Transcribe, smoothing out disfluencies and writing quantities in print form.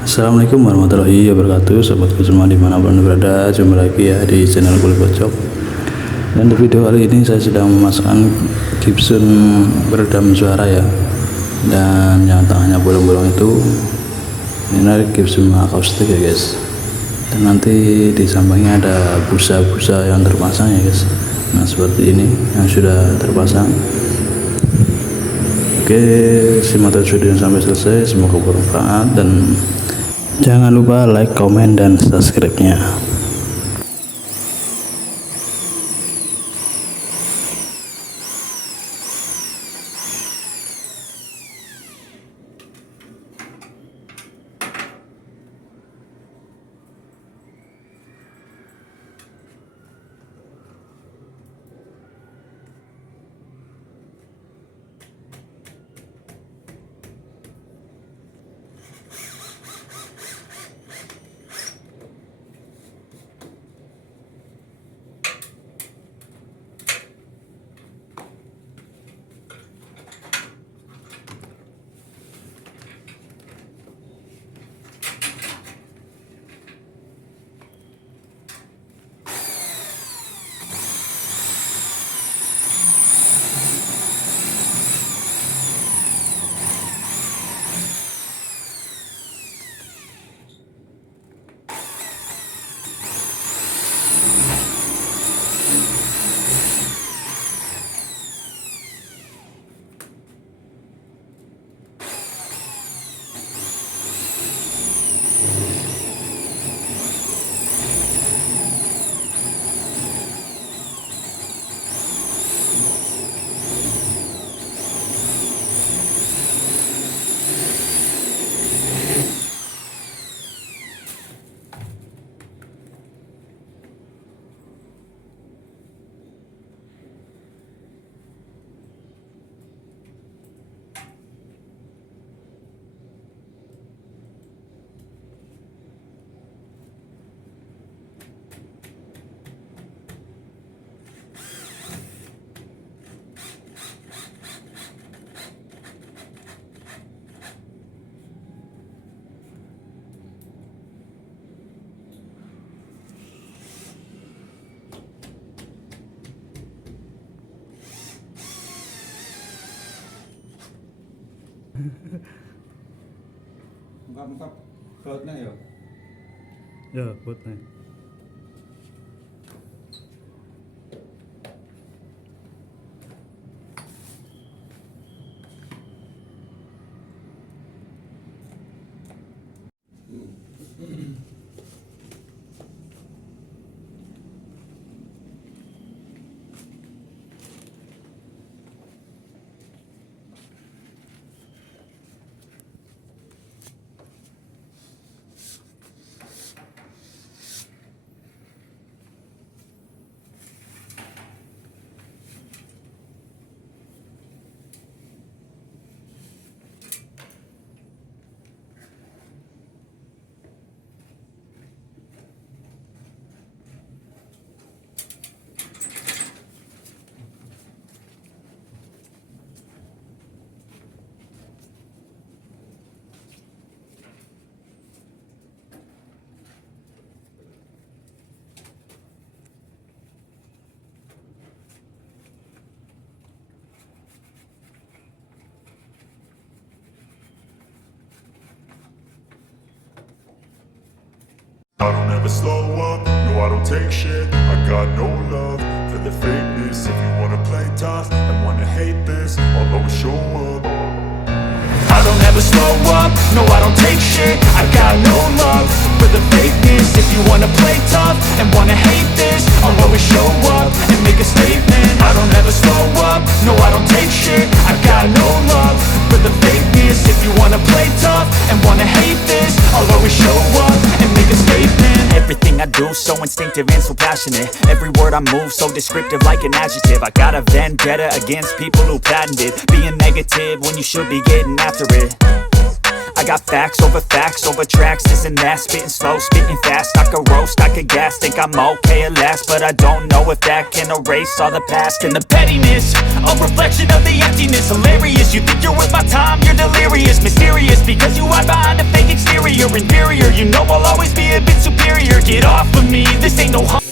Assalamualaikum warahmatullahi wabarakatuh, sobatku semua dimanapun berada. Jumpa lagi ya di channel Kulit Pojok. Dan di video kali ini saya sedang memasang Gypsum peredam suara ya. Dan yang tengahnya bolong-bolong itu ini Gypsum accoustic ya guys. Dan nanti di sampingnya ada busa-busa yang terpasang ya guys. Nah seperti ini yang sudah terpasang. Oke, simak terus video sampai selesai, semoga bermanfaat dan jangan lupa like, komen, dan subscribe-nya. Ungkap-ungkap bautnya ya? Ya, bautnya. I don't ever slow up, no I don't take shit. I got no love for the fakeness. If you wanna play tough and wanna hate this, I'll always show up. I don't ever slow up, no I don't take shit. I got no love for the fakeness. If you wanna play tough and wanna hate this, I'll always show up and make a statement. I don't ever slow up, no I don't take shit. I got no love for the fakeness. If you wanna play tough and wanna hate this, I'll always show up and make a statement. Everything I do so instinctive and so passionate. Every word I move so descriptive like an adjective. I got a vendetta against people who patented being negative when you should be getting after it. I got facts over tracks, this and that. Spitting slow, spitting fast. I could roast, I could gas. Think I'm okay at last, but I don't know if that can erase all the past. And the pettiness, a reflection of the emptiness. Hilarious, you think you're worth my time, you're delirious. Mysterious, because you hide behind a fake exterior. you're inferior. You know I'll always be a bit superior. Get off of me, this ain't no